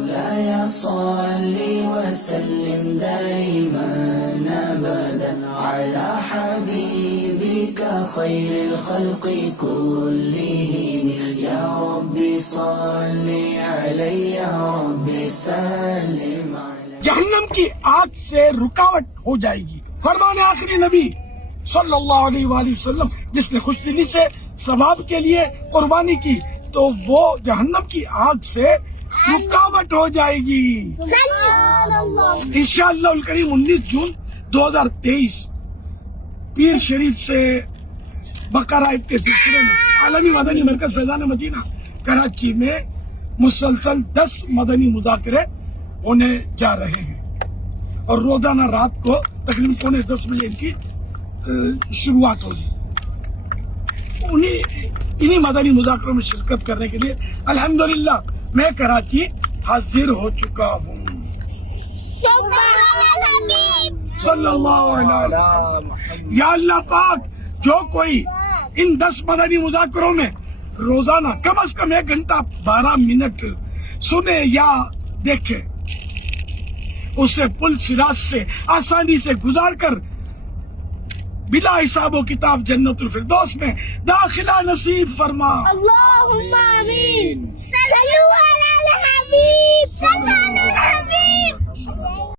مولاي صل وسلم دائما أبدا على حبيبك خير الخلق كلهم يا رب صل عليه يا رب سلم عليه. جہنم کی آگ سے رکاوٹ ہو جائے گی. فرمان آخری نبی صلی اللہ علیہ وآلہ وسلم جس نے خوش دلی سے ثواب کے لیے قربانی کی تو وہ جہنم کی آگ سے رکاوٹ ہو جائے گی. انشاءاللہ الکریم 19 جون 2023 پیر شریف سے بقرائب کے سلسلے میں عالمی مدنی مرکز فیضان مدینہ کراچی میں مسلسل 10 مدنی مذاکرے ہونے جا رہے ہیں اور روزانہ رات کو تقریباً 9:45 بجے ان کی شروعات ہوگی. انہی مدنی مذاکروں میں شرکت کرنے کے لیے الحمدللہ میں کراچی حاضر ہو چکا ہوں. صلی اللہ علیہ وسلم. یا اللہ پاک جو کوئی ان 10 مدنی مذاکروں میں روزانہ کم از کم 1 گھنٹہ 12 منٹ سنے یا دیکھے اسے پل صراط سے آسانی سے گزار کر بلا حساب و کتاب جنت الفردوس میں داخلہ نصیب فرما. اللہم آمین. صلو علی الحبیب.